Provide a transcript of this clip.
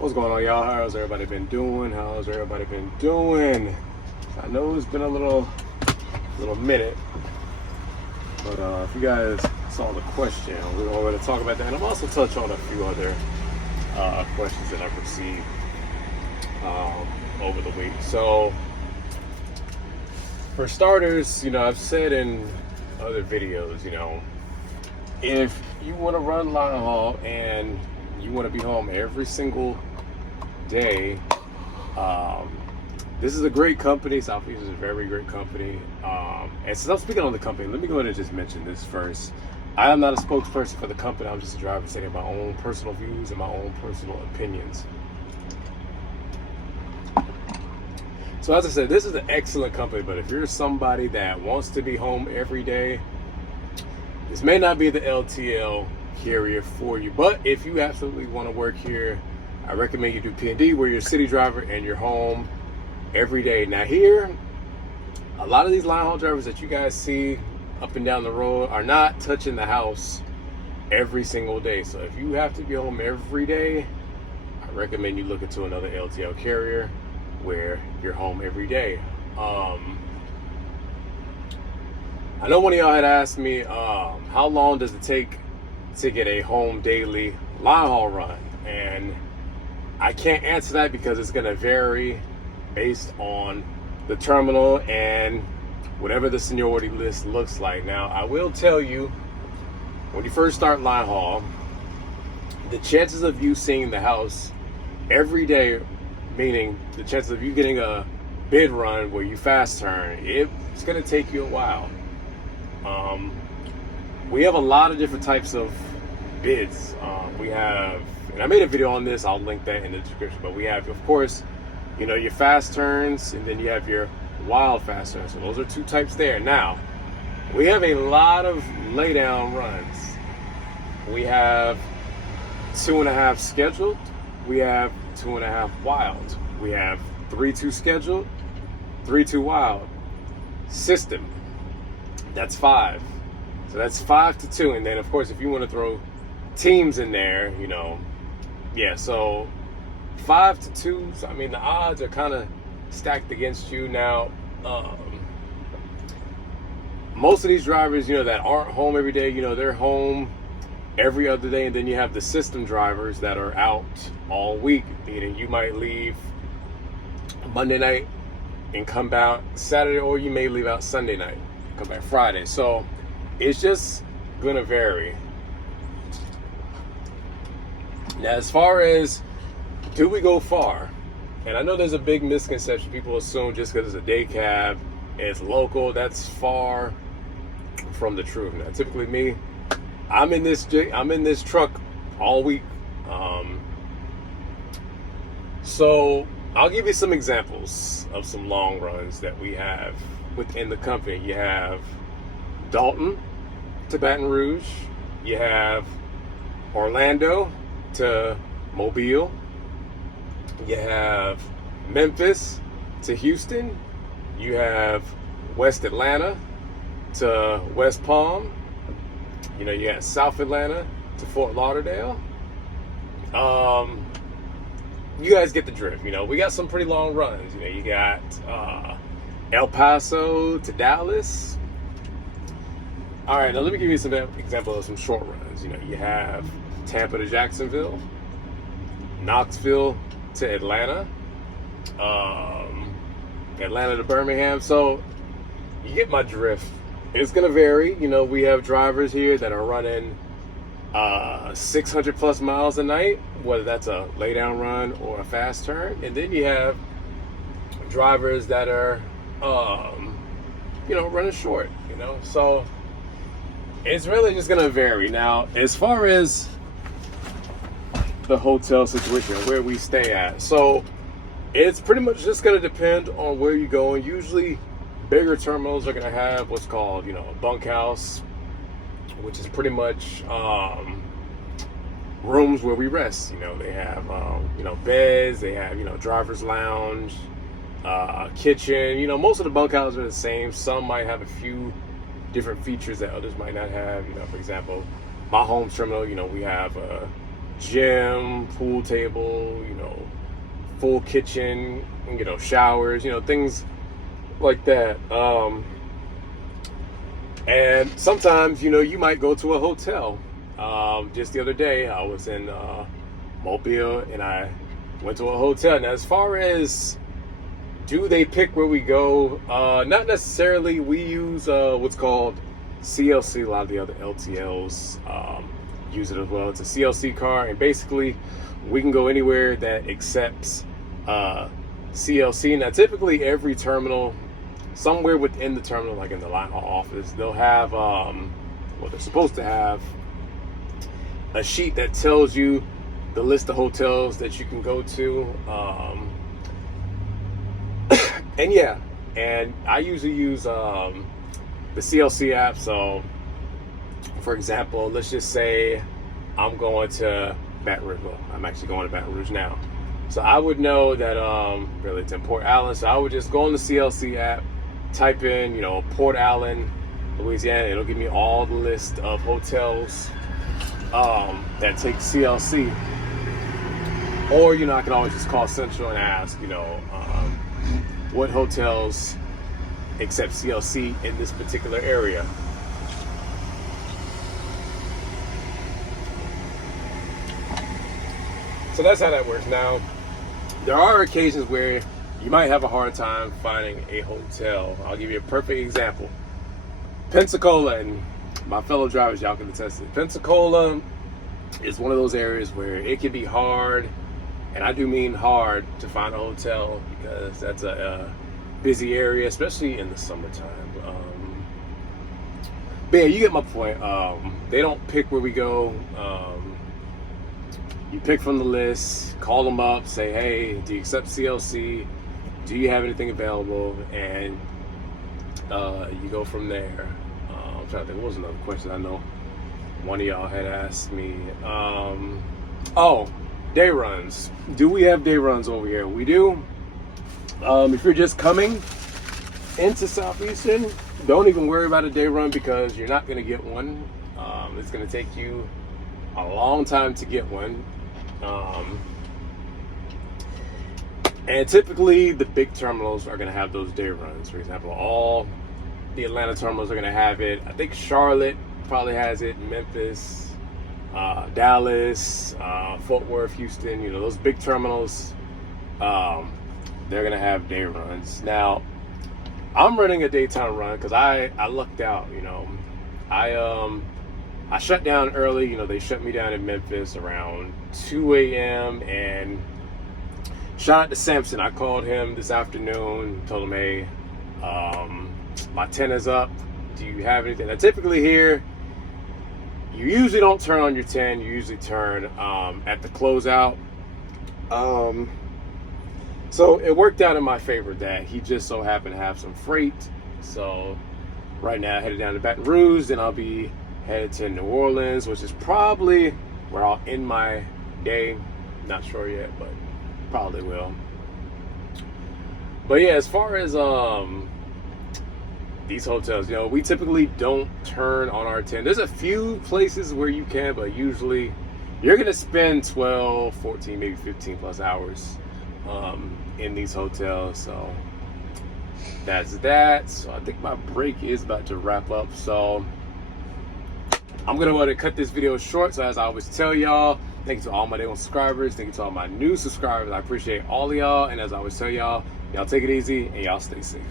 What's going on, y'all? How's everybody been doing? I know it's been a little minute, but if you guys saw the question, we're going to talk about that, and I'm also touch on a few other questions that I've received over the week. So, for starters, I've said in other videos, if you want to run Linehaul and you want to be home every single day, this is a great company. Southeastern is a very great company. And since I'm speaking on the company, let me go ahead and just mention this first. I am not a spokesperson for the company. I'm just a driver saying my own personal views and my own personal opinions. So as I said, this is an excellent company, but if you're somebody that wants to be home every day, this may not be the LTL carrier for you. But if you absolutely want to work here, I recommend you do P&D, where you're a city driver and you're home every day. Now here, a lot of these Linehaul drivers that you guys see up and down the road are not touching the house every single day. So if you have to be home every day, I recommend you look into another LTL carrier where you're home every day. I know one of y'all had asked me, how long does it take to get a home daily Linehaul run? And I can't answer that because it's going to vary based on the terminal and whatever the seniority list looks like. Now, I will tell you, when you first start Linehaul, the chances of you seeing the house every day, meaning the chances of you getting a bid run where you fast turn, it's going to take you a while. We have a lot of different types of bids. We have, and I made a video on this, I'll link that in the description, but we have, of course, your fast turns, and then you have your wild fast turns. So those are two types there. Now, we have a lot of lay down runs. We have 2.5 scheduled. We have 2.5 wild. We have 3-2 scheduled, 3-2 wild. System, that's 5. So that's 5-2. And then, of course, if you want to throw teams in there, so 5-2. So, I mean, the odds are kind of stacked against you. Now, most of these drivers, that aren't home every day, they're home every other day. And then you have the system drivers that are out all week. Meaning you might leave Monday night and come back Saturday, or you may leave out Sunday night, come back Friday. So it's just gonna vary. Now, as far as do we go far? And I know there's a big misconception. People assume just because it's a day cab, it's local, that's far from the truth. Now, typically me, I'm in this truck all week. So I'll give you some examples of some long runs that we have within the company. You have Dalton to Baton Rouge. You have Orlando to Mobile. You have Memphis to Houston. You have West Atlanta to West Palm. You got South Atlanta to Fort Lauderdale. You guys get the drift. We got some pretty long runs. You got El Paso to Dallas. All right, now let me give you some example of some short runs. You have Tampa to Jacksonville, Knoxville to Atlanta, Atlanta to Birmingham. So you get my drift. It's gonna vary. We have drivers here that are running 600 plus miles a night, whether that's a lay down run or a fast turn. And then you have drivers that are running short. So it's really just gonna vary. Now, as far as the hotel situation, where we stay at, so it's pretty much just gonna depend on where you're going. Usually bigger terminals are gonna have what's called a bunkhouse, which is pretty much rooms where we rest. They have beds, they have driver's lounge, kitchen. Most of the bunkhouses are the same. Some might have a few different features that others might not have. For example, my home terminal, we have a gym, pool table, full kitchen, showers, things like that. And sometimes, you might go to a hotel. Just the other day, I was in Mobile, and I went to a hotel. Now, as far as do they pick where we go? Not necessarily. We use what's called CLC. A lot of the other LTLs use it as well. It's a CLC car, and basically we can go anywhere that accepts CLC. Now, typically every terminal, somewhere within the terminal, like in the Linehaul office, they'll have they're supposed to have a sheet that tells you the list of hotels that you can go to. And I usually use the CLC app. So, for example, let's just say I'm going to Baton Rouge. Well, I'm actually going to Baton Rouge now. So I would know that really it's in Port Allen. So I would just go on the CLC app, type in, Port Allen, Louisiana. It'll give me all the list of hotels that take CLC. Or, I can always just call Central and ask, what hotels accept CLC in this particular area. So that's how that works. Now, there are occasions where you might have a hard time finding a hotel. I'll give you a perfect example. Pensacola, and my fellow drivers, y'all can attest it. Pensacola is one of those areas where it can be hard, and I do mean hard, to find a hotel, because that's a busy area, especially in the summertime. But yeah, you get my point. They don't pick where we go. You pick from the list, call them up, say, hey, do you accept CLC? Do you have anything available? And you go from there. I'm trying to think, what was another question I know one of y'all had asked me? Day runs. Do we have day runs over here? We do. If you're just coming into Southeastern, don't even worry about a day run, because you're not going to get one. It's going to take you a long time to get one. And typically the big terminals are going to have those day runs. For example, all the Atlanta terminals are going to have it. I think Charlotte probably has it, Memphis, Dallas, Fort Worth, Houston, those big terminals, they're going to have day runs. Now, I'm running a daytime run because I lucked out. I shut down early. They shut me down in Memphis around 2 a.m. And shout out to Samson. I called him this afternoon, told him, hey, my 10 is up. Do you have anything? Now, typically here, you usually don't turn on your 10. You usually turn at the closeout. So it worked out in my favor that he just so happened to have some freight. So right now, headed down to Baton Rouge, then I'll be headed to New Orleans, which is probably where I'll end my day. Not sure yet, but probably will. But yeah, as far as these hotels, we typically don't turn on our 10. There's a few places where you can, but usually you're gonna spend 12, 14, maybe 15 plus hours in these hotels. So that's that. So I think my break is about to wrap up. So I'm gonna go ahead and cut this video short. So as I always tell y'all, thank you to all my day one subscribers. Thank you to all my new subscribers. I appreciate all of y'all. And as I always tell y'all, y'all take it easy and y'all stay safe.